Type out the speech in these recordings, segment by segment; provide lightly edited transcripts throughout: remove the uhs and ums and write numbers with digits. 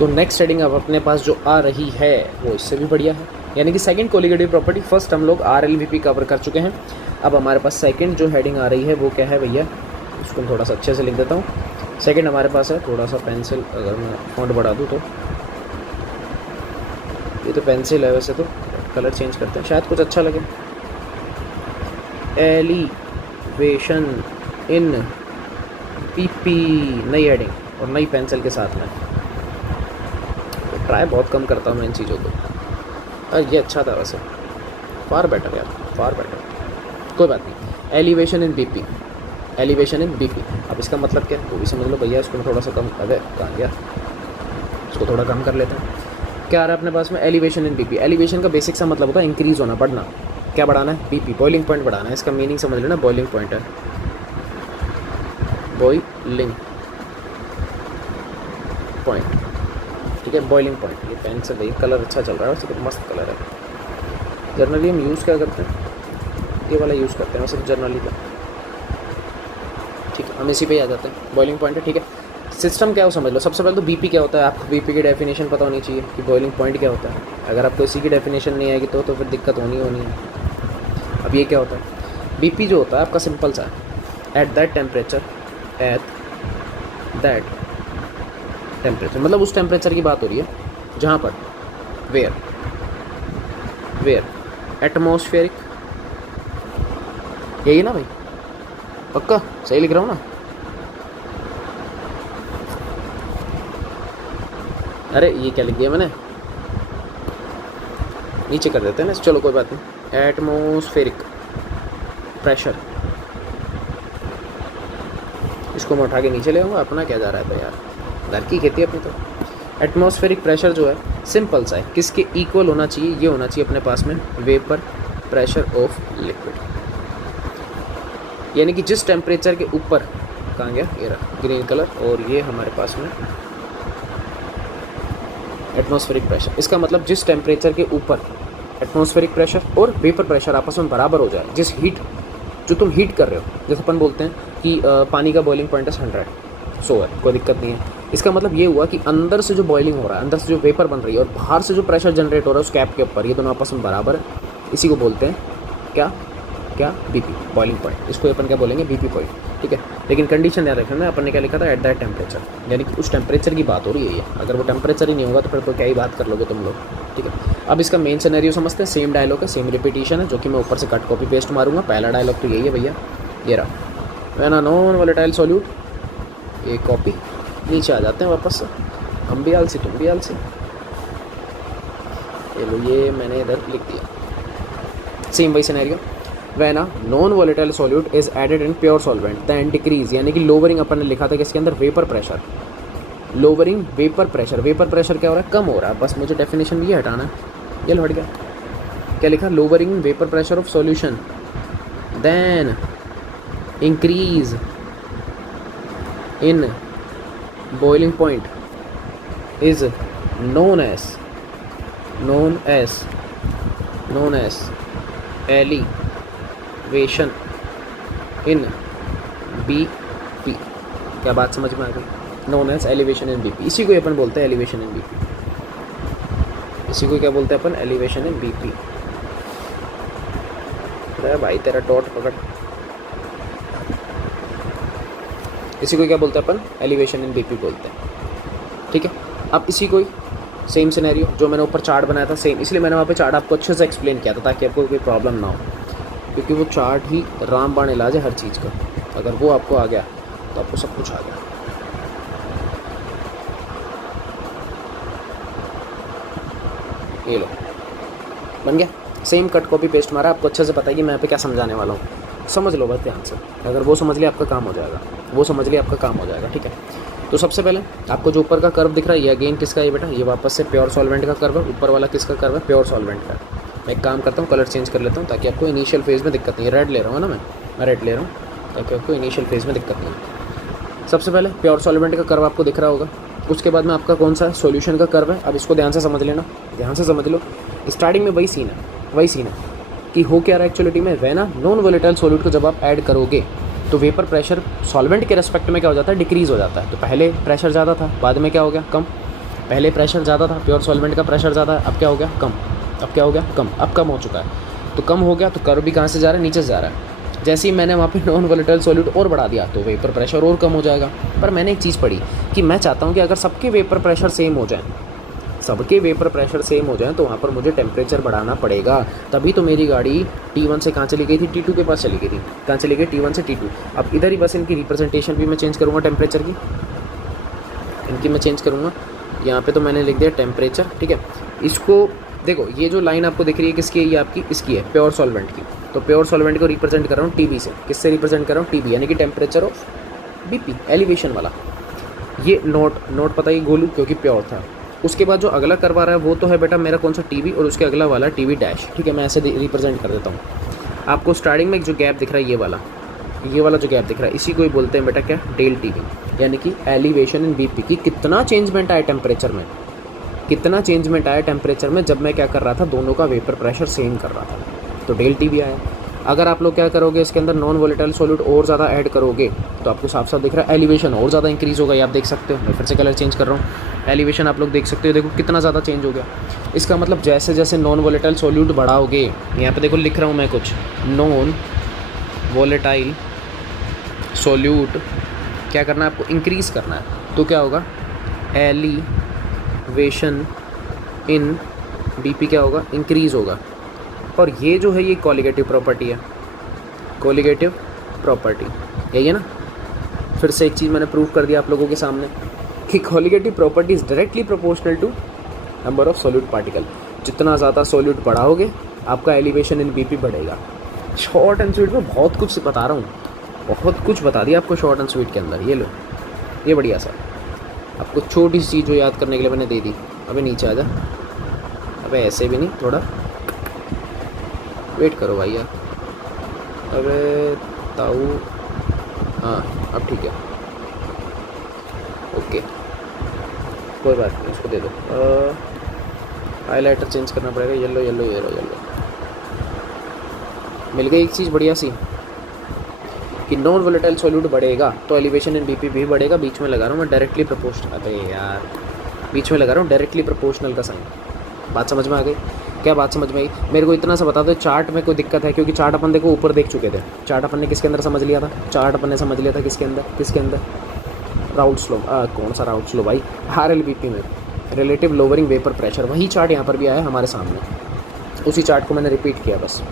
तो next heading अब अपने पास जो आ रही है वो इससे भी बढ़िया है, यानी कि सेकंड कोलिगेटिव प्रॉपर्टी। फर्स्ट हम लोग RLVP कवर कर चुके हैं, अब हमारे पास सेकंड जो हेडिंग आ रही है वो क्या है भैया, इसको थोड़ा सा अच्छे से लिख देता हूँ। सेकंड हमारे पास है, थोड़ा सा पेंसिल अगर मैं फॉन्ट बढ़ा दूँ तो, ये तो पेंसिल है वैसे, तो कलर चेंज करते हैं शायद कुछ अच्छा लगे। एलिवेशन इन PP, नई हेडिंग और नई पेंसिल के साथ में। ट्राई बहुत कम करता हूँ मैं इन चीज़ों को। ये अच्छा था वैसे, फार बेटर यार, फार बेटर, कोई बात नहीं। Elevation in BP, elevation in BP। अब इसका मतलब क्या है वो भी समझ लो भैया। इसको थोड़ा सा कम, अरे कहाँ गया, इसको थोड़ा कम कर लेते हैं। क्या आ रहा है अपने पास में, एलिवेशन इन BP। एलिवेशन का बेसिक सा मतलब होता है इंक्रीज़ होना, बढ़ना। क्या बढ़ाना है, BP, बॉइलिंग पॉइंट बढ़ाना है। इसका मीनिंग समझ लेना, बॉइलिंग पॉइंट है, बॉइलिंग पॉइंट, ठीक है, बॉइलिंग पॉइंट। ये पेन से भाई कलर अच्छा चल रहा है वैसे, तो मस्त कलर है। जर्नली हम यूज़ क्या करते हैं, ये वाला यूज़ करते हैं वैसे जर्नली का, ठीक है। हम इसी पे ही आ जाते हैं, बॉइलिंग पॉइंट है, ठीक है। सिस्टम क्या हो समझ लो। सबसे पहले तो BP क्या होता है, आपको BP की डेफिनेशन पता होनी चाहिए कि बॉइलिंग पॉइंट क्या होता है। अगर आपको इसी की डेफिनेशन नहीं आएगी तो फिर दिक्कत होनी है। अब ये क्या होता है, BP जो होता है आपका सिंपल सा है, eight that temperature, eight that temperature, मतलब उस टेम्परेचर की बात हो रही है जहाँ पर वेयर एटमॉस्फेरिक, यही ना भाई, पक्का सही लिख रहा हूँ ना। अरे ये क्या लिख दिया मैंने, नीचे कर देते हैं ना, चलो कोई बात नहीं। एटमॉस्फेरिक प्रेशर, इसको मैं उठा के नीचे ले आऊँगा, अपना क्या जा रहा है तो यार, घर की खेती अपनी तो। एटमॉस्फेरिक प्रेशर जो है सिंपल सा है, किसके इक्वल होना चाहिए, ये होना चाहिए अपने पास में वेपर प्रेशर ऑफ लिक्विड, यानी कि जिस टेम्परेचर के ऊपर, कहाँ गया ये रहा ग्रीन कलर, और ये हमारे पास में एटमॉस्फेरिक प्रेशर। इसका मतलब जिस टेम्परेचर के ऊपर एटमॉस्फेरिक प्रेशर और वेपर प्रेशर आपस में बराबर हो जाए, जिस हीट जो तुम हीट कर रहे हो, जैसे अपन बोलते हैं कि पानी का बॉइलिंग पॉइंट है 100 है, कोई दिक्कत नहीं है। इसका मतलब ये हुआ कि अंदर से जो बॉइलिंग हो रहा है, अंदर से जो वेपर बन रही है, और बाहर से जो प्रेशर जनरेट हो रहा है उस कैप के ऊपर, ये दोनों आपस में बराबर है। इसी को बोलते हैं क्या BP, बॉइलिंग पॉइंट। इसको अपन क्या बोलेंगे, BP पॉइंट, ठीक है। लेकिन कंडीशन याद रखना, अपन ने क्या लिखा था, एट दैट टेम्परेचर, यानी कि उस टेम्परेचर की बात हो रही है ये। अगर वो टेम्परेचर ही नहीं होगा तो फिर तो क्या ही बात कर लोगे तुम लोग, ठीक है। अब इसका मेन सिनेरियो समझते हैं। सेम डायलॉग है, सेम रिपीटिशन है, जो कि मैं ऊपर से कट कॉपी पेस्ट मारूंगा। पहला डायलॉग तो यही है भैया, ये रहा, when a non volatile solute, ये कॉपी, नीचे आ जाते हैं वापस से, हम भी आलसी तुम भी आलसी, ये लो, ये मैंने इधर लिख दिया। सेम वही scenario, when a non volatile solute is added in pure solvent then decrease, यानी कि लोअरिंग अपन ने लिखा था कि इसके अंदर vapour pressure, lowering vapour pressure. Vapour pressure क्या हो रहा है, कम हो रहा है, बस मुझे डेफिनेशन भी हटाना है। ये लो हट गया, क्या लिखा, lowering vapour pressure of solution then increase in boiling point is known as elevation in BP। क्या बात समझ में आ गई, known as elevation in BP। इसी को अपन बोलते हैं elevation in BP, इसी को क्या बोलते हैं अपन, elevation in BP। अरे भाई तेरा टॉट पकड़, इसी को क्या बोलते हैं अपन, एलिवेशन इन BP बोलते हैं, ठीक है। अब इसी को ही सेम सिनेरियो जो मैंने ऊपर चार्ट बनाया था सेम, इसलिए मैंने वहाँ पे चार्ट आपको अच्छे से एक्सप्लेन किया था ताकि आपको कोई प्रॉब्लम ना हो, क्योंकि वो चार्ट ही रामबाण इलाज है हर चीज़ का। अगर वो आपको आ गया तो आपको सब कुछ आ गया। ये लो बन गया, सेम कट कॉपी पेस्ट मारा, आपको अच्छे से पता है कि मैं यहाँ पे क्या समझाने वाला हूँ। समझ लो बस ध्यान से, अगर वो समझ लिया आपका काम हो जाएगा, वो समझ लिया आपका काम हो जाएगा, ठीक है। तो सबसे पहले आपको जो ऊपर का कर्व दिख रहा है ये अगेन किसका है बेटा, ये वापस से प्योर सॉल्वेंट का कर्व है। ऊपर वाला किसका कर्व है, प्योर सॉल्वेंट का। मैं एक काम करता हूँ, कलर चेंज कर लेता हूँ ताकि आपको इनिशियल फेज़ में दिक्कत नहीं है। रेड ले रहा हूँ ना मैं रेड ले रहा हूँ ताकि आपको इनिशियल फेज़ में दिक्कत नहीं है। सबसे पहले प्योर सॉल्वेंट का कर्व आपको दिख रहा होगा, उसके बाद में आपका कौन सा है, सॉल्यूशन का कर्व है। अब इसको ध्यान से समझ लेना, ध्यान से समझ लो। स्टार्टिंग में वही सीन है कि हो क्या रहा है एक्चुअलिटी में, वह ना नॉन वोलेटाइल सॉल्यूट को जब आप ऐड करोगे तो वेपर प्रेशर सॉल्वेंट के रेस्पेक्ट में क्या हो जाता है, डिक्रीज़ हो जाता है। तो पहले प्रेशर ज़्यादा था, बाद में क्या हो गया, कम। पहले प्रेशर ज़्यादा था, प्योर सॉल्वेंट का प्रेशर ज़्यादा है, अब क्या हो गया, कम। अब क्या हो गया, कम। अब कम हो चुका है, तो कम हो गया तो कर्व भी कहाँ से जा रहा है, नीचे से जा रहा है। जैसे ही मैंने वहाँ पे नॉन वोलेटाइल सॉल्यूट और बढ़ा दिया तो वेपर प्रेशर और कम हो जाएगा। पर मैंने एक चीज़ पढ़ी कि मैं चाहता हूँ कि अगर सबके वेपर प्रेशर सेम हो जाए, सबके वेपर प्रेशर सेम हो जाए, तो वहाँ पर मुझे टेम्परेचर बढ़ाना पड़ेगा। तभी तो मेरी गाड़ी T1 से कहाँ चली गई थी, T2 के पास चली गई थी। कहाँ चली गई, T1 से T2। अब इधर ही बस इनकी रिप्रेजेंटेशन भी मैं चेंज करूँगा टेम्परेचर की, इनकी मैं चेंज करूँगा। यहाँ पे तो मैंने लिख दिया टेम्परेचर, ठीक है। इसको देखो, ये जो लाइन आपको दिख रही है किसकी है, ये आपकी इसकी है, प्योर सॉल्वेंट की। तो प्योर सॉल्वेंट को रिप्रेजेंट कर रहा हूँ TB से। किससे रिप्रेजेंट कर रहा हूँ, TB, यानी कि टेम्परेचर ऑफ BP, एलिवेशन वाला। ये नोट पता ही गोलू, क्योंकि प्योर था। उसके बाद जो अगला करवा रहा है वो तो है बेटा मेरा कौन सा, TB, और उसके अगला वाला TB डैश, ठीक है। मैं ऐसे रिप्रेजेंट कर देता हूँ। आपको स्टार्टिंग में जो गैप दिख रहा है, ये वाला जो गैप दिख रहा है, इसी को ही बोलते हैं बेटा क्या, डेल TB, यानी कि एलिवेशन इन BP की कितना चेंजमेंट आया टेम्परेचर में, कितना चेंजमेंट आया टेम्परेचर में जब मैं क्या कर रहा था, दोनों का वेपर प्रेशर सेम कर रहा था, तो डेल TB आया। अगर आप लोग क्या करोगे, इसके अंदर नॉन वोलेटाइल सॉल्यूट और ज़्यादा ऐड करोगे तो आपको साफ साफ दिख रहा है एलिवेशन और ज़्यादा इंक्रीज़ होगा। ये आप देख सकते हो, मैं फिर से कलर चेंज कर रहा हूँ। एलिवेशन आप लोग देख सकते हो, देखो कितना ज़्यादा चेंज हो गया। इसका मतलब जैसे जैसे नॉन वोलेटाइल सॉल्यूट बढ़ाओगे, यहाँ पे देखो लिख रहा हूँ मैं कुछ, नॉन वोलेटाइल सॉल्यूट क्या करना है आपको, इंक्रीज़ करना है। तो क्या होगा, एलिवेशन इन BP क्या होगा, इंक्रीज़ होगा। और ये जो है ये कोलिगेटिव प्रॉपर्टी है, कोलिगेटिव प्रॉपर्टी यही है ना। फिर से एक चीज़ मैंने प्रूव कर दिया आप लोगों के सामने कि colligative property is directly proportional to number of solute particle. जितना ज़्यादा सॉल्यूट बढ़ाओगे आपका एलिवेशन इन BP बढ़ेगा। शॉर्ट एंड स्वीट में बहुत कुछ बता रहा हूँ, बहुत कुछ बता दिया आपको शॉर्ट एंड स्वीट के अंदर। ये लो, ये बढ़िया सा आपको छोटी सी चीज़ जो याद करने के लिए मैंने दे दी। अबे नीचे आ जा, अबे ऐसे भी नहीं, थोड़ा वेट करो भाई यार। अबे ताऊ, हाँ अब ठीक है, ओके कोई बात नहीं, उसको दे दो। हाईलाइटर चेंज करना पड़ेगा, येलो येलो येलो येलो। मिल गई एक चीज़ बढ़िया सी कि नॉन वोलेटाइल सॉल्यूट बढ़ेगा तो एलिवेशन इन BP भी बढ़ेगा। बीच में लगा रहा हूँ मैं डायरेक्टली प्रोपोर्शनल, अबे यार बीच में लगा रहा हूँ डायरेक्टली प्रोपोर्शनल का साइन। बात समझ में आ गई, क्या बात समझ में आई? मेरे को इतना सा बता दो, चार्ट में कोई दिक्कत है? क्योंकि चार्ट अपन देखो ऊपर देख चुके थे। चार्ट अपन ने किसके अंदर समझ लिया था, चार्ट अपन ने समझ लिया था किसके अंदर, किसके अंदर, राउट्स लो, कौन सा राउट्स लो भाई, RLBP में रिलेटिव लोअरिंग वेपर प्रेशर। वही चार्ट यहाँ पर भी आया हमारे सामने, उसी चार्ट को मैंने रिपीट किया, बस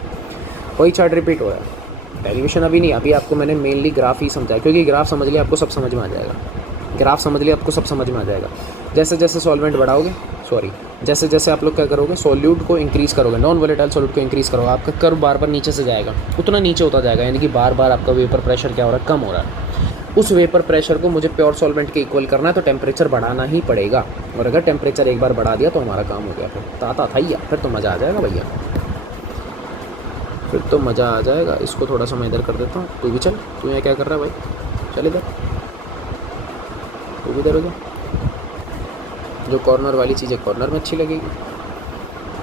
वही चार्ट रिपीट हो रहा है। एलिवेशन अभी नहीं, अभी आपको मैंने मेनली ग्राफ ही समझाया, क्योंकि ग्राफ समझ लिया आपको सब समझ में आ जाएगा। ग्राफ समझ लिया आपको सब समझ में आ जाएगा। जैसे जैसे सॉल्वेंट बढ़ाओगे, जैसे जैसे आप लोग क्या करोगे, सॉल्यूट को इंक्रीज़ करोगे, नॉन वोलेटाइल सॉल्यूट को इंक्रीज़ करोगे, आपका कर्व बार बार नीचे से जाएगा, उतना नीचे होता जाएगा, यानी कि बार बार आपका वेपर प्रेशर क्या हो रहा है, कम हो रहा है। उस वेपर प्रेशर को मुझे प्योर सॉल्वेंट के इक्वल करना है, तो टेम्परेचर बढ़ाना ही पड़ेगा। और अगर टेम्परेचर एक बार बढ़ा दिया तो हमारा काम हो गया, फिर ताता थैया, फिर तो मज़ा आ जाएगा भैया, फिर तो मज़ा आ जाएगा। इसको थोड़ा सा मैं इधर कर देता हूँ, तू भी चल, तू यहाँ क्या कर रहा है भाई, चल इधर, तू भी इधर हो जा। जो कॉर्नर वाली चीज़ें कॉर्नर में अच्छी लगेगी,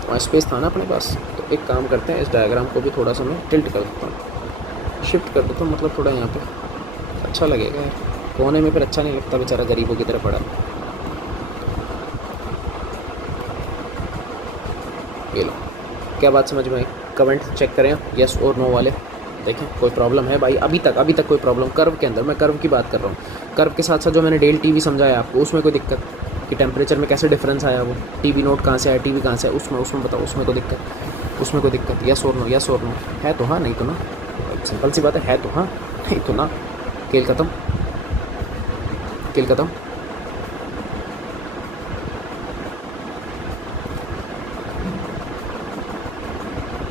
वहाँ स्पेस था ना अपने पास। तो एक काम करते हैं, इस डायग्राम को भी थोड़ा सा मैं टिल्ट कर देता हूँ, शिफ्ट कर देता हूँ, मतलब थोड़ा यहाँ पे अच्छा लगेगा यार। कोने में फिर अच्छा नहीं लगता, बेचारा गरीबों की तरह पड़ा। ये लो, क्या बात समझ में आई? कमेंट चेक करें, यस और नो वाले, देखें कोई प्रॉब्लम है भाई? अभी तक कोई प्रॉब्लम कर्व के अंदर, मैं कर्व की बात कर रहा हूँ। कर्व के साथ साथ जो मैंने डेल TB समझाया आपको, उसमें कोई दिक्कत कि टेम्परेचर में कैसे डिफरेंस आया, वो TB नोट कहाँ से आया, TB कहाँ से आया, उसमें बताओ, उसमें कोई दिक्कत, यस और नो है तो हाँ, नहीं तो ना। सिंपल सी बात है तो हाँ, नहीं तो ना। खेल ख़त्म।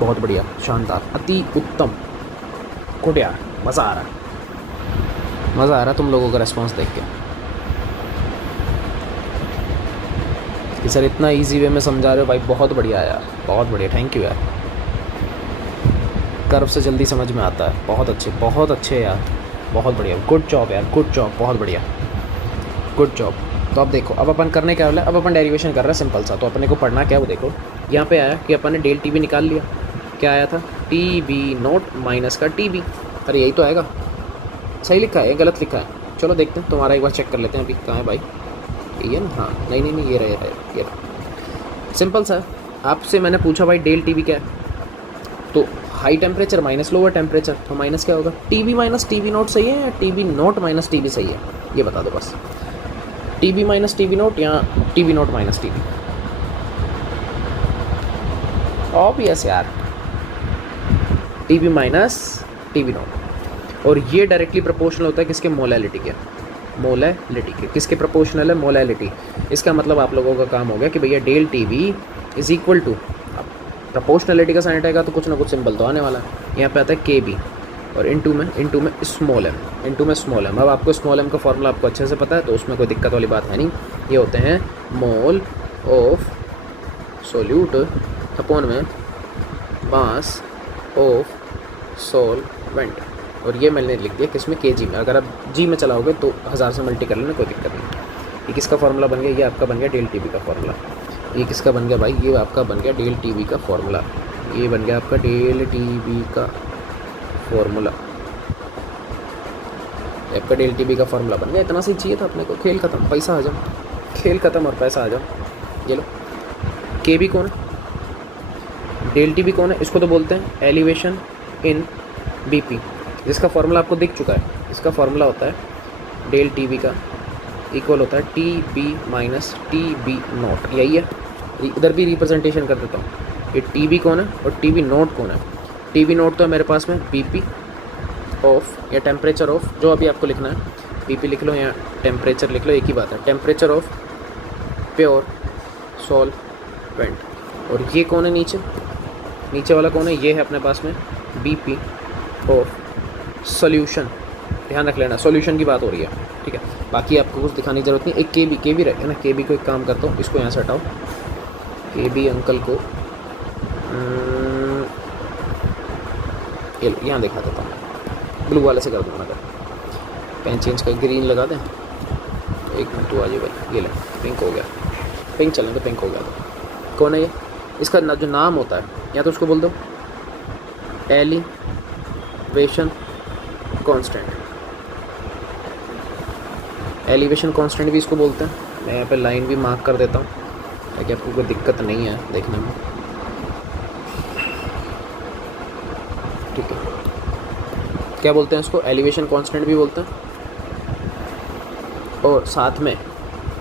बहुत बढ़िया, शानदार, अति उत्तम, गुड यार, मज़ा आ रहा तुम लोगों का रेस्पॉन्स देख के कि सर इतना इजी वे में समझा रहे हो भाई, बहुत बढ़िया यार, बहुत बढ़िया, थैंक यू यार। कर्व से जल्दी समझ में आता है, बहुत अच्छे यार, बहुत बढ़िया, गुड जॉब यार, गुड जॉब, बहुत बढ़िया, गुड जॉब। तो अब देखो, अब अपन करने क्या वाला है, अब अपन डेरिवेशन कर रहे हैं सिंपल सा। तो अपने को पढ़ना क्या है वो देखो, यहाँ पे आया कि अपन ने डेल TB निकाल लिया, क्या आया था, TB नोट माइनस का TB। अरे यही तो आएगा, सही लिखा है, गलत लिखा है? चलो देखते हैं, तुम्हारा एक बार चेक कर लेते हैं। अभी कहाँ है भाई, ये ना, हाँ नहीं नहीं नहीं, ये रहा ये रहा। सिंपल सा, आपसे मैंने पूछा भाई डेल टी वी क्या है, तो high temperature minus lower temperature, तो माइनस क्या होगा, T V minus T V naught सही है या T V naught minus T V सही है, ये बता दो बस। T V minus T V naught या T V naught minus T V? Obviously यार, T V minus T V naught. और ये डायरेक्टली प्रोपोर्शनल होता है किसके, मोलैलिटी के, मोलैलिटी के। किसके प्रोपोर्शनल है, मोलैलिटी। इसका मतलब आप लोगों का काम हो गया कि भैया del T V is equal to, proportionality का साइन आएगा तो कुछ ना कुछ सिंबल तो आने वाला है। यहाँ पे आता है के बी और इनटू में स्मॉल एम, इनटू में स्मॉल एम। अब आपको स्मॉल एम का फॉर्मूला आपको अच्छे से पता है, तो उसमें कोई दिक्कत वाली बात है नहीं। ये होते हैं मोल ऑफ सोल्यूट अपॉन में मास ऑफ सॉल्वेंट, और ये मैंने लिख दिया किसमें, के जी में। अगर आप जी में चलाओगे तो 1000 से मल्टी कर लेना, कोई दिक्कत नहीं। ये किसका फार्मूला बन गया, ये आपका बन गया डेल टी वी का फार्मूला। ये किसका बन गया भाई, ये आपका बन गया डेल टी वी का फार्मूला। ये बन गया आपका डेल टी वी का फार्मूला, आपका डेल टी वी का फार्मूला बन गया। इतना सही चाहिए था अपने को, खेल खत्म, पैसा आ जाओ, खेल खत्म और पैसा आ जाओ। ये लो, के बी कौन है, डेल टी वी कौन है, इसको तो बोलते हैं एलिवेशन इन बी पी, जिसका फार्मूला आपको दिख चुका है। इसका फार्मूला होता है डेल टी वी का इक्वल होता है T B minus T B naught, यही है। इधर भी रिप्रेजेंटेशन कर देता हूँ। ये टी बी कौन है और टी बी नोट कौन है। टी बी नोट तो है मेरे पास में बी पी ऑफ या टेम्परेचर ऑफ, जो अभी आपको लिखना है, बी पी लिख लो या टेम्परेचर लिख लो, एक ही बात है। Temperature of pure solvent. और ये कौन है नीचे, नीचे वाला कौन है, ये है अपने पास में बी पी ऑफ सॉल्यूशन। ध्यान रख लेना, सॉल्यूशन की बात हो रही है, ठीक है। बाकी आपको कुछ दिखाने की जरूरत नहीं। एक के बी रहे ना, के बी को एक काम करता हूँ, इसको यहाँ से हटाओ, के बी अंकल को ये यहाँ दिखा देता हूँ, ब्लू वाले से कर दूँगा। अगर पेन चेंज कर ग्रीन लगा दें, एक मिनट तो आ जाए भाई, ये ले पिंक हो गया, पिंक चलें तो पिंक हो गया। तो कौन है ये, इसका जो नाम होता है, या तो उसको बोल दो एलिवेशन कांस्टेंट, एलिवेशन कांस्टेंट भी इसको बोलते हैं। मैं यहाँ पे लाइन भी मार्क कर देता हूँ ताकि आपको कोई दिक्कत नहीं है देखने में, ठीक है। क्या बोलते हैं इसको, एलिवेशन कांस्टेंट भी बोलते हैं। और साथ में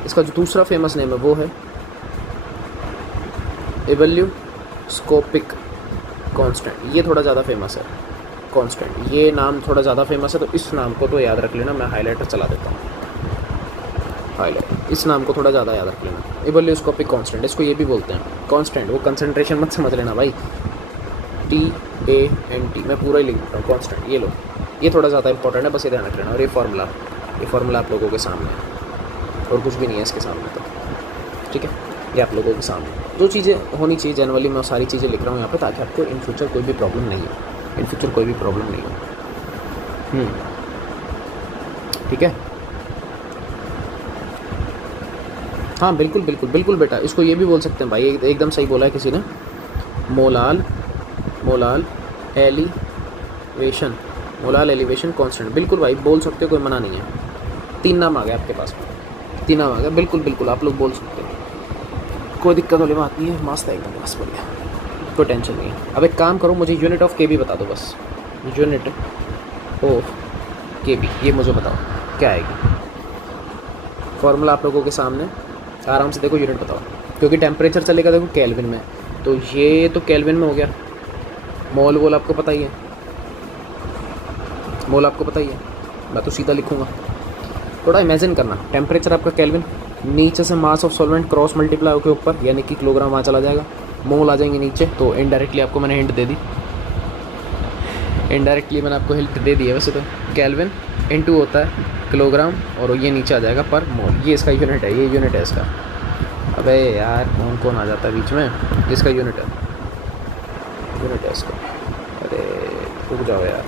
इसका जो दूसरा फेमस नेम है वो है इवैल्यूस्कोपिक कांस्टेंट। ये थोड़ा ज़्यादा फेमस है कांस्टेंट, ये नाम थोड़ा ज़्यादा फेमस है, तो इस नाम को तो याद रख लेना। मैं हाईलाइटर चला देता हूँ, हाईलाइट, इस नाम को थोड़ा ज़्यादा याद रख लेना, इवैल्यूस्कोपिक कांस्टेंट। इसको ये भी बोलते हैं कांस्टेंट, वो कंसंट्रेशन मत समझ लेना भाई, TANT, मैं पूरा ही लिख देता हूँ कांस्टेंट। ये लो, ये थोड़ा ज़्यादा इंपॉर्टेंट है, बस ये ध्यान रख लेना। और ये फार्मूला आप लोगों के सामने है, और कुछ भी नहीं है इसके सामने, तो ठीक है। ये आप लोगों के सामने जो चीज़ें होनी चाहिए जनरली, मैं सारी चीज़ें लिख रहा हूँ यहाँ पे, ताकि आपको इन फ्यूचर कोई भी प्रॉब्लम नहीं हो, इन फ्यूचर कोई भी प्रॉब्लम नहीं हो, ठीक है। हाँ बिल्कुल बिल्कुल बिल्कुल बेटा, इसको ये भी बोल सकते हैं भाई, एकदम सही बोला है किसी ने, मोलाल एलिवेशन कांस्टेंट। बिल्कुल भाई बोल सकते हो, कोई मना नहीं है। 3 नाम आ गए आपके पास में, 3 नाम आ गए, बिल्कुल बिल्कुल आप लोग बोल सकते हो, कोई दिक्कत वाली बात नहीं है, मस्त है एकदम, बस बढ़िया, कोई टेंशन नहीं है। अब एक काम करो, मुझे यूनिट ऑफ के बी बता दो बस, यूनिट ऑफ के बी ये मुझे बताओ क्या आएगी। फॉर्मूला आप लोगों के सामने, आराम से देखो, यूनिट बताओ, क्योंकि टेम्परेचर चलेगा देखो केल्विन में, तो ये तो केल्विन में हो गया। मोल वोल आपको पता ही है, मोल आपको पता ही है, मैं तो सीधा लिखूँगा। थोड़ा इमेजिन करना, टेम्परेचर आपका केल्विन, नीचे से mass of solvent cross multiply के ऊपर, यानी कि किलोग्राम वहाँ चला जाएगा, मोल आ जाएंगे नीचे। तो इनडायरेक्टली आपको मैंने हिंट दे दी, इनडायरेक्टली मैंने आपको हिंट दे दी है। वैसे तो केल्विन इनटू होता है किलोग्राम, और ये नीचे आ जाएगा पर मोल, ये इसका यूनिट है, ये यूनिट है इसका। अबे यार कौन कौन आ जाता है बीच में, इसका यूनिट है, यूनिट है इसका। अरे रुक जाओ यार,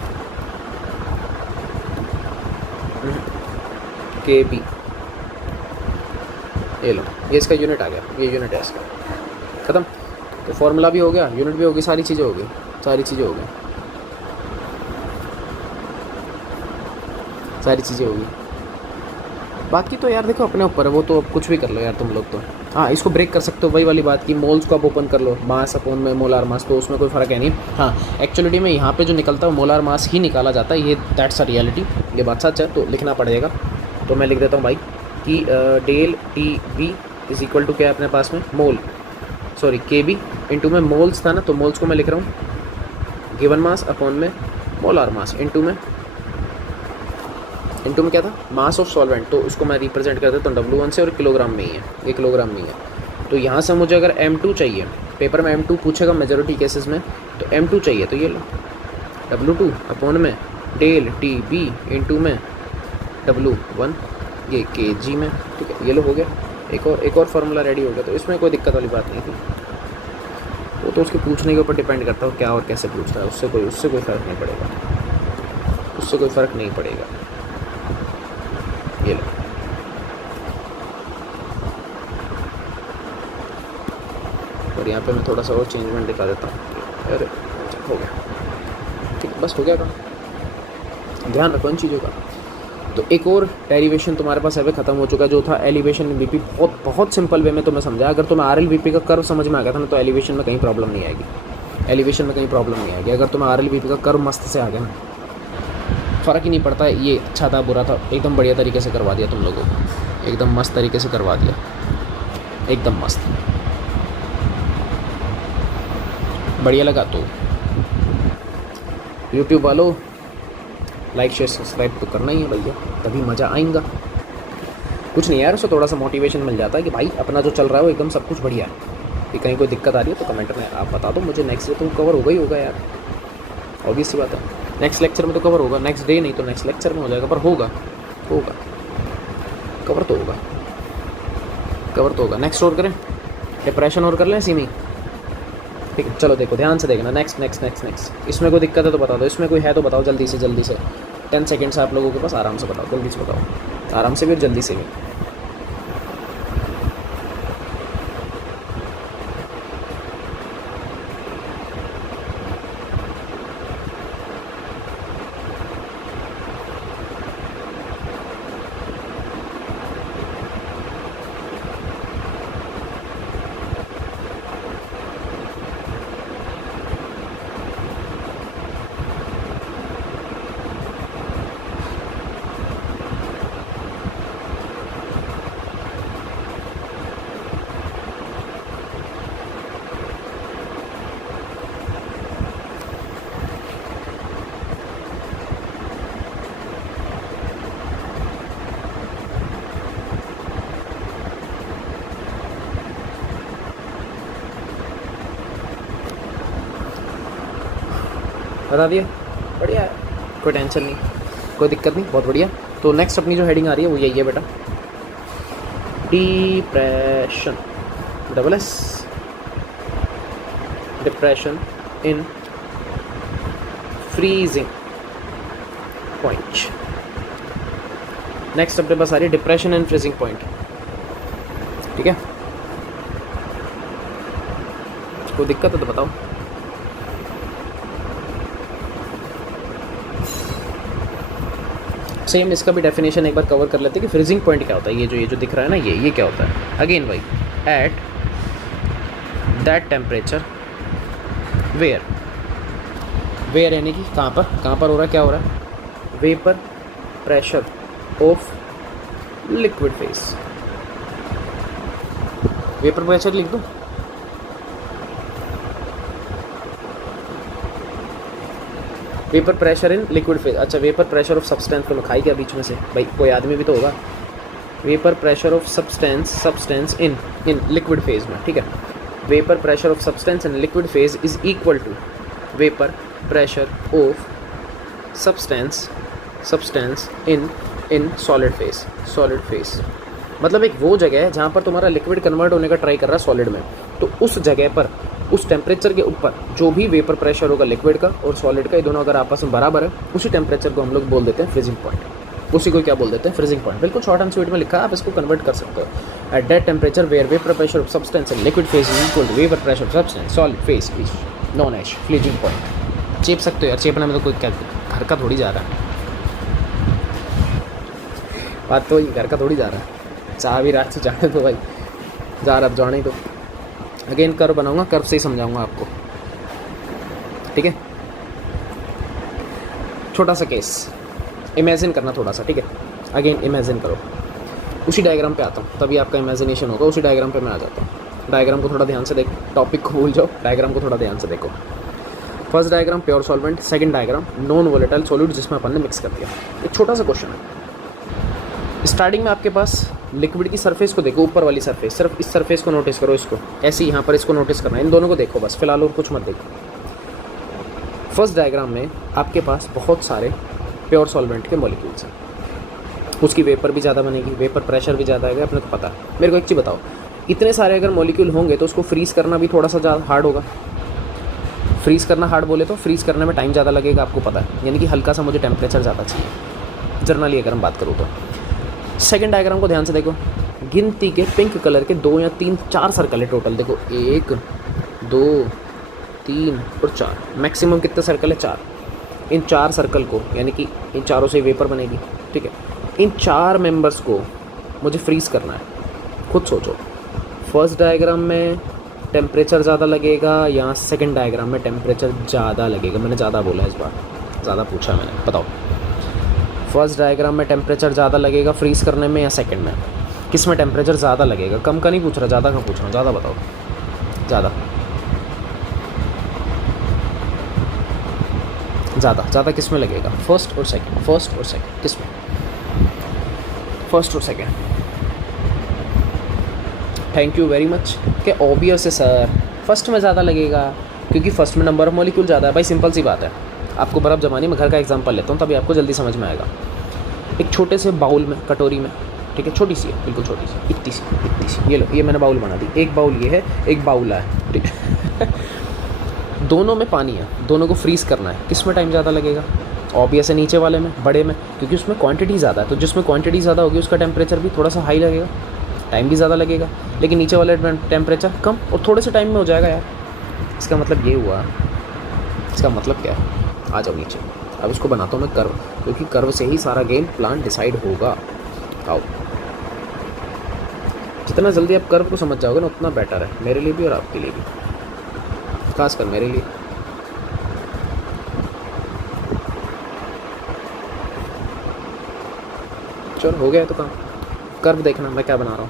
के बी, ये लो, ये इसका यूनिट आ गया, ये यूनिट है इसका, ख़त्म। तो फॉर्मूला भी हो गया, यूनिट भी होगी, सारी चीज़ें हो गई, सारी चीज़ें हो गई, सारी चीज़ें होगी। बाकी तो यार देखो अपने ऊपर है, वो तो अब कुछ भी कर लो यार तुम लोग तो। हाँ, इसको ब्रेक कर सकते हो, वही वाली बात की मोल्स को आप ओपन कर लो, मास अपॉन में मोलार मास, तो उसमें कोई फ़र्क है नहीं। हाँ, एक्चुअली में यहाँ पे जो निकलता है वो मोलार मास ही निकाला जाता है, ये दैट्स अ रियलिटी, ये बात सच है, तो लिखना पड़ेगा। तो मैं लिख देता हूँ भाई कि del T B is equal to क्या है अपने पास में, mole, sorry K B into में मोल्स था ना, तो मोल्स को मैं लिख रहा हूँ गिवन मास अपॉन में मोलार मास इंटू में क्या था, मास ऑफ सॉल्वेंट, तो उसको मैं रिप्रेजेंट कर देता हूँ W1 से, और किलोग्राम में ही है, ये किलोग्राम में ही है। तो यहाँ से मुझे अगर M2 चाहिए, पेपर में M2 पूछेगा मेजॉरिटी केसेस में, तो M2 चाहिए, तो ये लो W2 अपॉन में डेल टी बी इंटू में W1, ये kg में, ठीक है, ये लो हो गया, एक और फार्मूला रेडी हो गया। तो इसमें कोई दिक्कत वाली बात नहीं थी, वो तो उसके पूछने के ऊपर डिपेंड करता है क्या और कैसे पूछ रहा है, उससे कोई फ़र्क नहीं पड़ेगा, उससे कोई फ़र्क नहीं पड़ेगा। ये लो, और यहाँ पे मैं थोड़ा सा और चेंजमेंट दिखा देता हूँ। अरे हो गया, ठीक, बस हो गया काम, ध्यान रखो इन चीज़ों का। तो एक और डेरिवेशन तुम्हारे पास अभी खत्म हो चुका है, जो था एलिवेशन इन वीपी। बहुत सिंपल वे में तुम्हें समझा, अगर तुम्हें आर एल वीपी का कर्व समझ में आ गया था ना, तो एलिवेशन में कहीं प्रॉब्लम नहीं आएगी, एलिवेशन में कहीं प्रॉब्लम नहीं आएगी। अगर तुम्हें आर एल वीपी का कर्व मस्त से आ गया ना, फ़र्क ही नहीं पड़ता ये अच्छा था बुरा था, एकदम बढ़िया तरीके से करवा दिया तुम लोगों को, एकदम मस्त तरीके से करवा दिया, एकदम मस्त, बढ़िया लगा तो यूट्यूब वालों लाइक शेयर सब्सक्राइब तो करना ही है भैया, तभी मज़ा आएगा। कुछ नहीं यार, उससे थोड़ा सा मोटिवेशन मिल जाता है कि भाई अपना जो चल रहा है वो एकदम सब कुछ बढ़िया है। कि कहीं कोई दिक्कत आ रही है तो कमेंट में आप बता दो मुझे, नेक्स्ट डे तो कवर होगा ही होगा यार, ऑब्वियस सी बात है, नेक्स्ट लेक्चर में तो कवर होगा, नेक्स्ट डे नहीं तो नेक्स्ट लेक्चर में हो जाएगा, पर होगा कवर तो होगा। नेक्स्ट और करें, डिप्रेशन और कर लें इसी में, ठीक है। चलो देखो ध्यान से देखना, नेक्स्ट इसमें कोई दिक्कत है तो बता दो, इसमें कोई है तो बताओ जल्दी से 10 सेकेंड्स आप लोगों के पास, आराम से बताओ, जल्दी से बताओ, आराम से भी और जल्दी से भी। बता दिया, बढ़िया है, कोई टेंशन नहीं, कोई दिक्कत नहीं, बहुत बढ़िया। तो नेक्स्ट अपनी जो हेडिंग आ रही है वो यही है बेटा, depression, double S, depression in freezing point. Next अपने पास आ रही है डिप्रेशन इन फ्रीजिंग पॉइंट, ठीक है, कोई दिक्कत है तो बताओ। सेम इसका भी डेफिनेशन एक बार कवर कर लेते हैं कि फ्रीजिंग पॉइंट क्या होता है। ये जो दिख रहा है ना, ये क्या होता है। अगेन भाई, एट दैट टेम्परेचर वेयर यानी कि कहाँ पर हो रहा है, क्या हो रहा है, vapour pressure of liquid phase. Vapour pressure लिख दूँ, vapour pressure in liquid phase. अच्छा, वेपर प्रेशर ऑफ सब्सटेंस तो मैं खाई गया बीच में से, भाई कोई आदमी भी तो होगा। Vapour pressure of substance in liquid phase में, ठीक है। Vapour pressure of substance in liquid phase is equal to vapour pressure of substance in solid phase. मतलब एक वो जगह है जहाँ पर तुम्हारा लिक्विड कन्वर्ट होने का ट्राई कर रहा है सॉलिड में, तो उस जगह पर उस टेम्परेचर के ऊपर जो भी वेपर प्रेशर होगा लिक्विड का और सॉलिड का, ये दोनों अगर आपस में बराबर है, उसी टेम्परेचर को हम लोग बोल देते हैं फ्रीजिंग पॉइंट। उसी को क्या बोल देते हैं, फ्रीजिंग पॉइंट। बिल्कुल शॉर्ट एंड स्वीट में लिखा है, आप इसको कन्वर्ट कर सकते हो। At that temperature where vapour pressure of substance in liquid phase is equal to vapour pressure of substance solid phase is known as freezing point. चेप सकते हो यार, चेपने में तो कोई क्या हरकत थोड़ी जा रहा है। बात तो वही, घर का थोड़ी जा रहा है, चाह भी रात से जाने तो भाई, जा रहा अब जाने तो। अगेन कर्व बनाऊंगा, कर्व से ही समझाऊंगा आपको, ठीक है। छोटा सा केस इमेजिन करना थोड़ा सा, ठीक है। अगेन इमेजिन करो, उसी डायग्राम पे आता हूँ, तभी आपका इमेजिनेशन होगा। उसी डायग्राम पे मैं आ जाता हूँ। डायग्राम को थोड़ा ध्यान से देखो, टॉपिक को भूल जाओ, डायग्राम को थोड़ा ध्यान से देखो। First diagram pure solvent, second diagram non volatile solute जिसमें अपन ने मिक्स कर दिया। एक छोटा सा क्वेश्चन है, स्टार्टिंग में आपके पास लिक्विड की सरफेस को देखो, ऊपर वाली सरफेस, सिर्फ इस सरफेस को नोटिस करो, इसको ऐसे ही यहाँ पर इसको नोटिस करना है, इन दोनों को देखो बस फिलहाल, और कुछ मत देखो। फर्स्ट डायग्राम में आपके पास बहुत सारे प्योर सॉल्वेंट के मॉलिक्यूल्स हैं, उसकी वेपर भी ज़्यादा बनेगी, वेपर प्रेशर भी ज़्यादा आएगा, अपने को पता है। मेरे को एक चीज़ बताओ, इतने सारे अगर मॉलिक्यूल होंगे तो उसको फ्रीज़ करना भी थोड़ा सा ज़्यादा हार्ड होगा। फ्रीज़ करना हार्ड बोले तो फ्रीज़ करने में टाइम ज़्यादा लगेगा, आपको पता है, यानी कि हल्का सा मुझे टेम्परेचर ज़्यादा चाहिए जनरली अगर हम बात करूँ तो। सेकेंड डायग्राम को ध्यान से देखो, गिनती के पिंक कलर के 2 या 3 4 सर्कल है टोटल, देखो 1 2 3 और 4, मैक्सिमम कितने सर्कल है 4। इन 4 सर्कल को, यानी कि इन चारों से वेपर बनेगी, ठीक है। इन 4 मेंबर्स को मुझे फ्रीज़ करना है। खुद सोचो, फर्स्ट डायग्राम में टेम्परेचर ज़्यादा लगेगा या सेकंड डायग्राम में टेम्परेचर ज़्यादा लगेगा? मैंने ज़्यादा बोला इस बार, ज़्यादा पूछा मैंने, बताओ। फर्स्ट डायग्राम में टेम्परेचर ज़्यादा लगेगा फ्रीज़ करने में या सेकंड में? किस में टेम्परेचर ज़्यादा लगेगा? कम का नहीं पूछ रहा, ज़्यादा का पूछ रहा हूँ, ज़्यादा बताओ। ज़्यादा ज़्यादा किस में लगेगा? फर्स्ट और सेकंड किस में? फर्स्ट और second. Thank you very much. क्या ऑब्वियस है सर, फर्स्ट में ज़्यादा लगेगा क्योंकि फर्स्ट में नंबर ऑफ मॉलिक्यूल ज़्यादा है। भाई सिंपल सी बात है। आपको बर्फ़ जमानी में घर का एग्जांपल लेता हूँ, तभी आपको जल्दी समझ में आएगा। एक छोटे से बाउल में, कटोरी में, ठीक है, छोटी सी है, बिल्कुल छोटी सी, इतनी सी, ये लो, ये मैंने बाउल बना दी। एक बाउल ये है, एक बाउल है, ठीक है। दोनों में पानी है, दोनों को फ्रीज़ करना है, किस में टाइम ज़्यादा लगेगा? ऑब्वियस है नीचे वाले में, बड़े में, क्योंकि उसमें क्वांटिटी ज़्यादा है। तो जिसमें क्वांटिटी ज़्यादा होगी उसका टेम्परेचर भी थोड़ा सा हाई लगेगा, टाइम भी ज़्यादा लगेगा। लेकिन नीचे वाले टेम्परेचर कम और थोड़े से टाइम में हो जाएगा यार। इसका मतलब ये हुआ, इसका मतलब क्या है? आ जाओ नीचे। अब इसको बनाता हूँ मैं कर्व, क्योंकि कर्व से ही सारा गेम प्लान डिसाइड होगा। आओ, जितना जल्दी आप कर्व को समझ जाओगे ना उतना बेटर है, मेरे लिए भी और आपके लिए भी, खासकर मेरे लिए। चलो हो गया है तो काम। कर्व देखना मैं क्या बना रहा हूँ।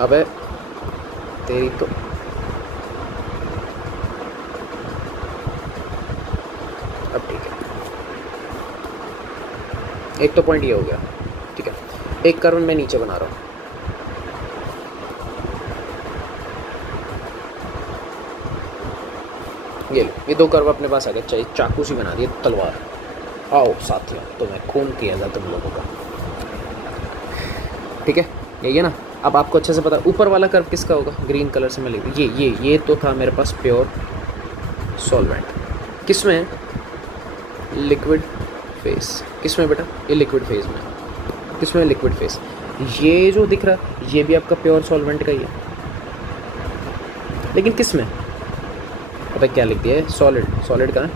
अबे तेरी तो अब ठीक है, एक तो पॉइंट ये हो गया, ठीक है। एक कर्व मैं नीचे बना रहा हूँ, ये लो, ये 2 कर्व अपने पास आ गए। चाहिए चाकू सी बना दिए, तलवार। आओ साथियों, तो मैं खून किया था तुम लोगों का, ठीक है, यही है ना। अब आपको अच्छे से पता, ऊपर वाला कर्व किसका होगा? ग्रीन कलर से मैं लिख, ये तो था मेरे पास प्योर सॉल्वेंट। किस में? Liquid phase. किस में बेटा? ये लिक्विड फेज में। किस में? Liquid phase. ये जो दिख रहा है ये भी आपका प्योर सॉल्वेंट का ही है, लेकिन किस में? पता क्या लिख दिया है? सॉलिड। सॉलिड कहाँ है?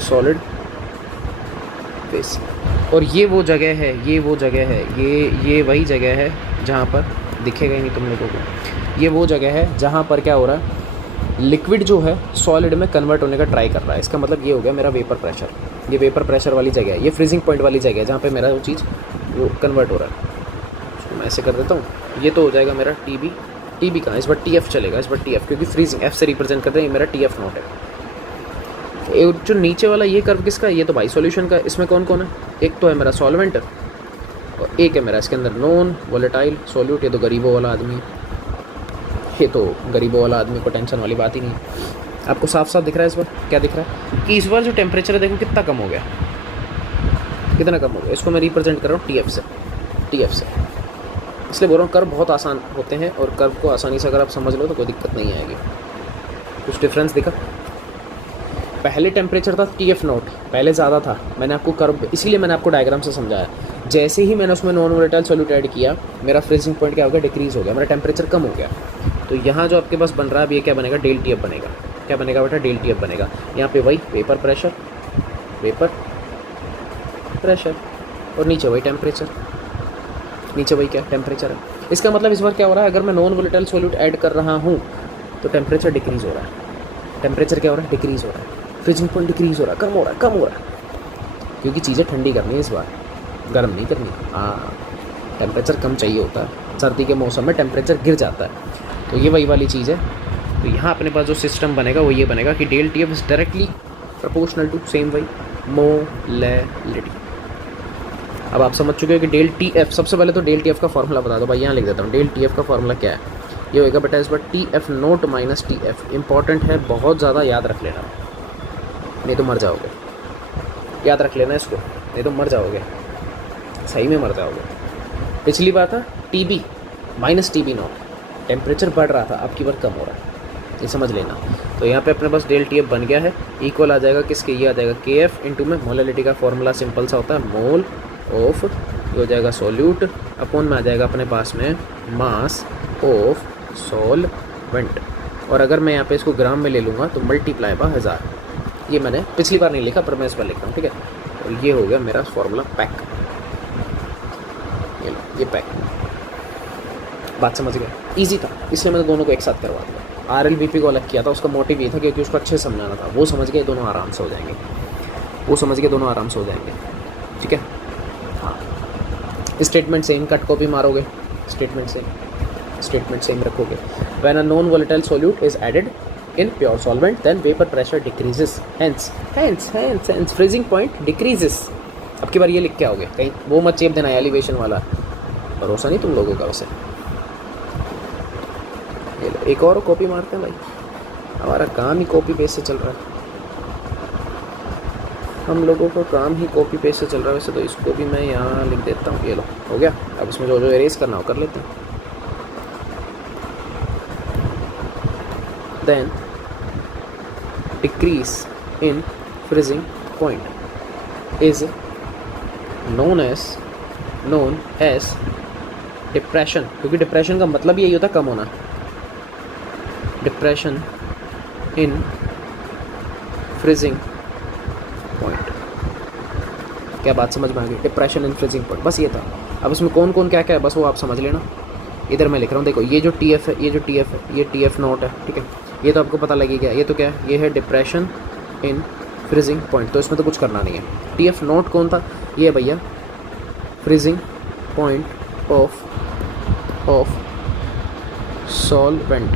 Solid phase. और ये वो जगह है, ये वही जगह है जहाँ पर दिखेगा ही नहीं तुम लोगों को। ये वो जगह है जहाँ पर क्या हो रहा है, लिक्विड जो है सॉलिड में कन्वर्ट होने का ट्राई कर रहा है। इसका मतलब ये हो गया मेरा वेपर प्रेशर। ये वेपर प्रेशर वाली जगह है, ये फ्रीजिंग पॉइंट वाली जगह है जहाँ पे मेरा वो चीज़ वो कन्वर्ट हो रहा है। उसको मैं ऐसे कर देता हूँ, ये तो हो जाएगा मेरा टी बी कहाँ? इस बार टी एफ चलेगा, इस बार टी एफ, क्योंकि फ्रीजिंग एफ से रिप्रेजेंट करते हैं। ये मेरा टी एफ नोट है। जो नीचे वाला ये कर्व किसका है? ये तो भाई सॉल्यूशन का। इसमें कौन कौन है? एक तो है मेरा सॉल्वेंट और एक है मेरा इसके अंदर नॉन वोलेटाइल सॉल्यूट। ये तो गरीबों वाला आदमी, ये तो गरीबों वाला आदमी को टेंशन वाली बात ही नहीं। आपको साफ साफ दिख रहा है इस बार क्या दिख रहा है कि इस बार जो टेम्परेचर है देखो कितना कम हो गया, कितना कम हो गया। इसको मैं रिप्रेजेंट कर रहा हूँ टी एफ से। इसलिए बोल रहा हूँ कर्व बहुत आसान होते हैं और कर्व को आसानी से अगर आप समझ लो तो कोई दिक्कत नहीं आएगी। कुछ डिफरेंस दिखा? पहले टेम्परेचर था टी एफ नोट, पहले ज़्यादा था। मैंने आपको कर्व, इसीलिए मैंने आपको डायग्राम से समझाया। जैसे ही मैंने उसमें नॉन वोलेटाइल सॉल्यूट ऐड किया, मेरा फ्रीजिंग पॉइंट क्या हो गया? डिक्रीज़ हो गया, मेरा टेम्परेचर कम हो गया। तो यहाँ जो आपके पास बन रहा है अब ये क्या बनेगा, डेल टी एफ बनेगा। क्या बनेगा बेटा, डेल टी एफ बनेगा। यहाँ पे वही वेपर प्रेशर और नीचे वही टेम्परेचर, नीचे वही क्या टेम्परेचर है। इसका मतलब इस बार क्या हो रहा है, अगर मैं नॉन वोलेटाइल सॉल्यूट ऐड कर रहा हूँ तो टेम्परेचर डिक्रीज़ हो रहा है। टेम्परेचर क्या हो रहा है, डिक्रीज़ हो रहा है। फ्रीजिंग पॉइंट डिक्रीज़ हो रहा है, कम हो रहा है, क्योंकि चीज़ें ठंडी करनी है इस बार, गर्म नहीं करनी। हाँ, टेम्परेचर कम चाहिए होता है, सर्दी के मौसम में टेम्परेचर गिर जाता है। तो ये वही वाली चीज़ है। तो यहाँ अपने पास जो सिस्टम बनेगा वो ये बनेगा कि del T F is directly proportional to same वही मोलैलिटी। अब आप समझ चुके हो कि डेल टी एफ, सबसे पहले तो डेल टी एफ का फॉर्मूला बता दो भाई, यहाँ लिख देता हूँ। डेल टी एफ का फॉर्मूला क्या है, ये होएगा बेटा इस बार T F naught minus T F. Important है, बहुत ज़्यादा याद रख लेना, नहीं तो मर जाओगे। याद रख लेना इसको, नहीं तो मर जाओगे, सही में मर जाओगे। पिछली बार था T B minus T B naught, temperature बढ़ रहा था, अब की बार कम हो रहा है, ये समझ लेना। तो यहाँ पे अपने पास डेल टी एफ बन गया है, इक्वल आ जाएगा किसके, ये आ जाएगा के एफ इंटू में मोलैलिटी का फॉर्मूला सिंपल सा होता है, मोल ऑफ, ये हो जाएगा सॉल्यूट, अपॉन में आ जाएगा अपने पास में मास ऑफ सॉल्वेंट। और अगर मैं यहाँ पे इसको ग्राम में ले लूँगा तो मल्टीप्लाई बाय 1000। ये मैंने पिछली बार नहीं लिखा पर मैं इस बार लिख रहा हूँ, ठीक है। और ये हो गया मेरा फॉर्मूला पैक, ये पैक। बात समझ गए, इजी था, इसलिए मैंने दोनों को एक साथ करवा दिया। RLBP को अलग किया था, उसका मोटिव ये था क्योंकि उसको अच्छे से समझाना था। वो समझ गए, दोनों आराम से हो जाएंगे, वो समझ गए, दोनों आराम से हो जाएंगे, ठीक है। हाँ, स्टेटमेंट सेम, कट कॉपी मारोगे, स्टेटमेंट सेम रखोगे। When a non volatile solute is added in pure solvent then vapor pressure decreases, hence freezing point decreases। अब की बार ये लिख के आओगे, कहीं वो मत चेप देना एलिवेशन वाला, भरोसा नहीं तुम लोगों का वैसे। ये लो, एक और कॉपी मारते हैं भाई, हमारा काम ही कॉपी पेस्ट से चल रहा है, हम लोगों का काम ही कॉपी पेस्ट से चल रहा है। वैसे तो इसको भी मैं यहाँ लिख देता हूँ, ये लो हो गया। अब इसमें जो एरेज करना हो कर लेते हैं। then decrease in freezing point is known as depression, क्योंकि डिप्रेशन का मतलब यही होता है कम होना। डिप्रेशन इन फ्रीजिंग पॉइंट, क्या बात समझ में आ गई? डिप्रेशन इन फ्रीजिंग पॉइंट, बस ये था। अब इसमें कौन कौन क्या क्या है बस वो आप समझ लेना। इधर मैं लिख रहा हूँ, देखो ये जो टी एफ है, ये जो टी एफ है, ये टी एफ नॉट है, ठीक है, ये तो आपको पता लगी गया। ये तो क्या है, ये है डिप्रेशन इन फ्रीजिंग पॉइंट, तो इसमें तो कुछ करना नहीं है। टी एफ नॉट कौन था, ये है भैया फ्रीजिंग पॉइंट ऑफ सॉल्वेंट।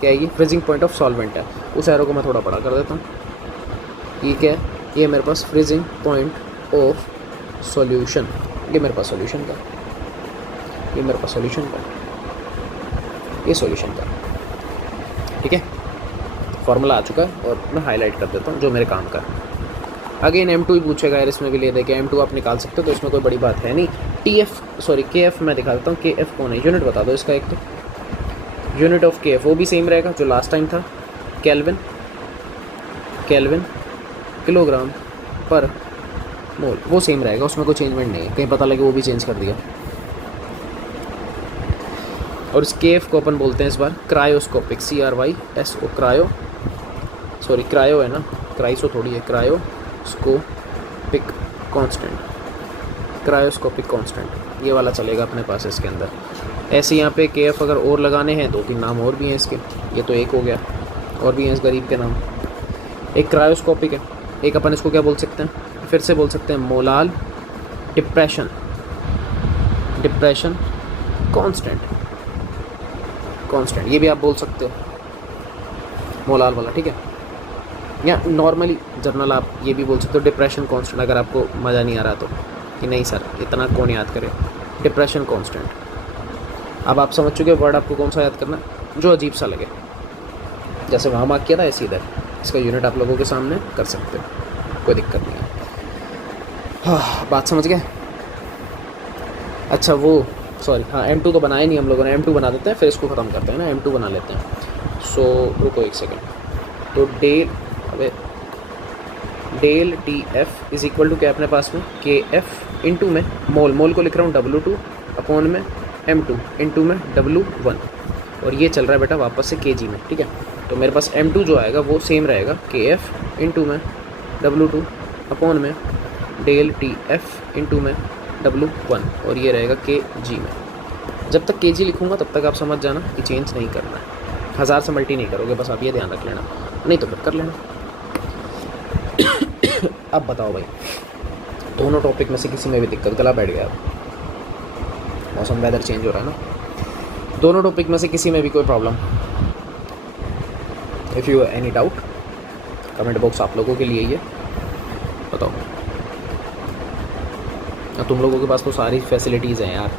क्या है ये, फ्रीजिंग पॉइंट ऑफ सॉल्वेंट है। उस एरो को मैं थोड़ा बड़ा कर देता हूँ। ये क्या है, ये मेरे पास फ्रीजिंग पॉइंट ऑफ सॉल्यूशन, ये मेरे पास सॉल्यूशन का, ये मेरे पास सॉल्यूशन का, ये सॉल्यूशन का, ठीक है। फार्मूला आ चुका है और मैं हाईलाइट कर देता हूँ जो मेरे काम का। अगेन M2 ही पूछेगा यार, इसमें भी ले देंगे। M2 आप निकाल सकते हो तो इसमें कोई बड़ी बात है नहीं। KF मैं दिखा देता हूँ, KF कौन है, यूनिट बता दो इसका। एक तो यूनिट ऑफ KF वो भी सेम रहेगा जो लास्ट टाइम था, केल्विन किलोग्राम पर मोल, वो सेम रहेगा, उसमें कोई चेंजमेंट नहीं है। कहीं पता लगे वो भी चेंज कर दिया। और इस KF को अपन बोलते हैं इस बार क्रायोस्कोपिक, CRYSO, क्रायो है ना, क्राइसो थोड़ी है, क्रायोस्कोपिक कांस्टेंट, ये वाला चलेगा अपने पास इसके अंदर। ऐसे यहाँ पे KF अगर और लगाने हैं, 2-3 नाम और भी हैं इसके, ये तो एक हो गया, और भी हैं इस गरीब के नाम। एक क्रायोस्कोपिक है, एक अपन इसको क्या बोल सकते हैं, फिर से बोल सकते हैं मोलाल डिप्रेशन कांस्टेंट, ये भी आप बोल सकते हो मोलाल वाला, ठीक है। या नॉर्मली जर्नल आप ये भी बोल सकते हो डिप्रेशन कांस्टेंट, अगर आपको मज़ा नहीं आ रहा तो, कि नहीं सर इतना कौन याद करे, डिप्रेशन कांस्टेंट। अब आप समझ चुके वर्ड आपको कौन सा याद करना जो अजीब सा लगे, जैसे वहाँ मार्क किया था ऐसे इधर, इसका यूनिट आप लोगों के सामने कर सकते हो, कोई दिक्कत नहीं है। हाँ, बात समझ गए। अच्छा वो सॉरी, हाँ M2 तो बनाया नहीं हम लोगों ने, M2 बना देते हैं फिर इसको ख़त्म करते हैं ना, M2 बना लेते हैं। सो रुको एक सेकेंड, तो del T F is equal to क्या अपने पास में, KF इंटू में मोल को लिख रहा हूँ W2 अपॉन में M2 इंटू में W1। और ये चल रहा है बेटा वापस से kg में, ठीक है। तो मेरे पास m2 जो आएगा वो सेम रहेगा kf इंटू में W2 अपॉन में डेल TF इंटू में W1 और ये रहेगा kg में। जब तक kg लिखूँगा तब तक आप समझ जाना कि चेंज नहीं करना है, 1000 से मल्टी नहीं करोगे, बस आप ये ध्यान रख लेना, नहीं तो फिर कर लेना। अब बताओ भाई, दोनों टॉपिक में से किसी में भी दिक्कत, गला बैठ गया, मौसम वेदर चेंज हो रहा है ना, दोनों टॉपिक में से किसी में भी कोई problem, if you any doubt comment box आप लोगों के लिए ही है, बताओ। तुम लोगों के पास तो सारी फैसिलिटीज़ हैं यार,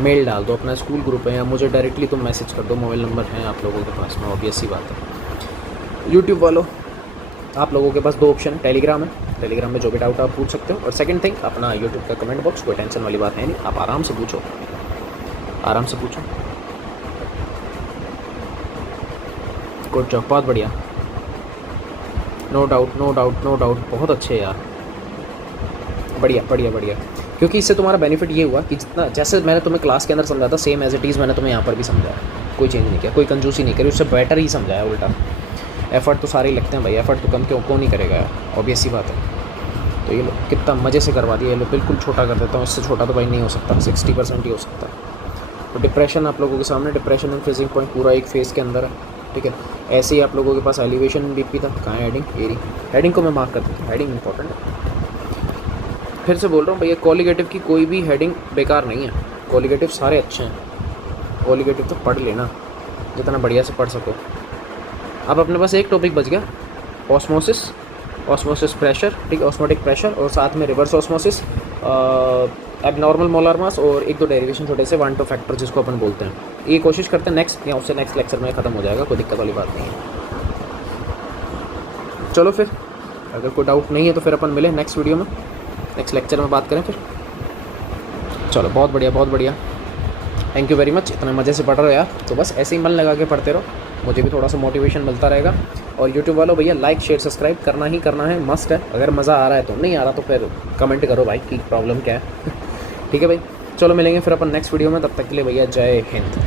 मेल डाल दो, अपना स्कूल ग्रुप है, या मुझे डायरेक्टली तुम मैसेज कर दो, मोबाइल नंबर है आप लोगों के पास में, ऑब्वियस सी बात है। यूट्यूब वालों आप लोगों के पास 2 ऑप्शन है, टेलीग्राम है, टेलीग्राम में जो भी डाउट आप पूछ सकते हो, और सेकंड थिंग अपना यूट्यूब का कमेंट बॉक्स, कोई टेंशन वाली बात है नहीं, आप आराम से पूछो, आराम से पूछो। गुड जॉब, बहुत बढ़िया, no doubt no doubt no doubt, बहुत अच्छे यार, बढ़िया बढ़िया बढ़िया। क्योंकि इससे तुम्हारा बेनिफिट ये हुआ कि जितना जैसे मैंने तुम्हें क्लास के अंदर समझा था सेम एज इट इज़ मैंने तुम्हें यहाँ पर भी समझाया, कोई चेंज नहीं किया, कोई कंजूसी नहीं करी, उससे बेटर ही समझाया उल्टा। एफ़र्ट तो सारे ही लगते हैं भाई, एफ़र्ट तो कम क्यों नहीं करेगा यार, ऑब्वियस सी बात है। तो ये लो कितना मज़े से करवा दिया, ये लो बिल्कुल छोटा कर देता हूँ, इससे छोटा तो भाई नहीं हो सकता, 60% ही हो सकता है। तो डिप्रेशन आप लोगों के सामने, डिप्रेशन एंड फ्रीजिंग पॉइंट पूरा एक फेज़ के अंदर है, ठीक है। ऐसे ही आप लोगों के पास एलिवेशन बीपी था, कहाँ है हेडिंग, एरी, हेडिंग को मैं मार्क कर देता हूँ, हेडिंग इंपॉर्टेंट है। फिर से बोल रहा हूँ भैया, कोलिगेटिव की कोई भी हेडिंग बेकार नहीं है, कोलिगेटिव सारे अच्छे हैं, कोलिगेटिव तो पढ़ लेना जितना बढ़िया से पढ़ सको। अब अपने पास एक टॉपिक बच गया, ऑस्मोसिस, ऑस्मोसिस प्रेशर, ठीक है, ऑस्मोटिक प्रेशर, और साथ में reverse osmosis, abnormal molar mass, और 1-2 डेरिवेशन छोटे से 1-2 फैक्टर जिसको अपन बोलते हैं। ये कोशिश करते हैं नेक्स्ट या उससे नेक्स्ट लेक्चर में ख़त्म हो जाएगा, कोई दिक्कत वाली बात नहीं है। चलो फिर अगर कोई डाउट नहीं है तो फिर अपन मिले नेक्स्ट वीडियो में, नेक्स्ट लेक्चर में बात करें फिर। चलो बहुत बढ़िया बहुत बढ़िया, थैंक यू वेरी मच, इतने मज़े से पढ़ रहे हो यार, तो बस ऐसे ही मन लगा के पढ़ते रहो, मुझे भी थोड़ा सा मोटिवेशन मिलता रहेगा। और यूट्यूब वालों भैया लाइक शेयर सब्सक्राइब करना ही करना है, मस्ट है। अगर मज़ा आ रहा है तो, नहीं आ रहा तो फिर कमेंट करो भाई कि प्रॉब्लम क्या है। ठीक है भाई, चलो मिलेंगे फिर अपन नेक्स्ट वीडियो में, तब तक के लिए भैया जय हिंद।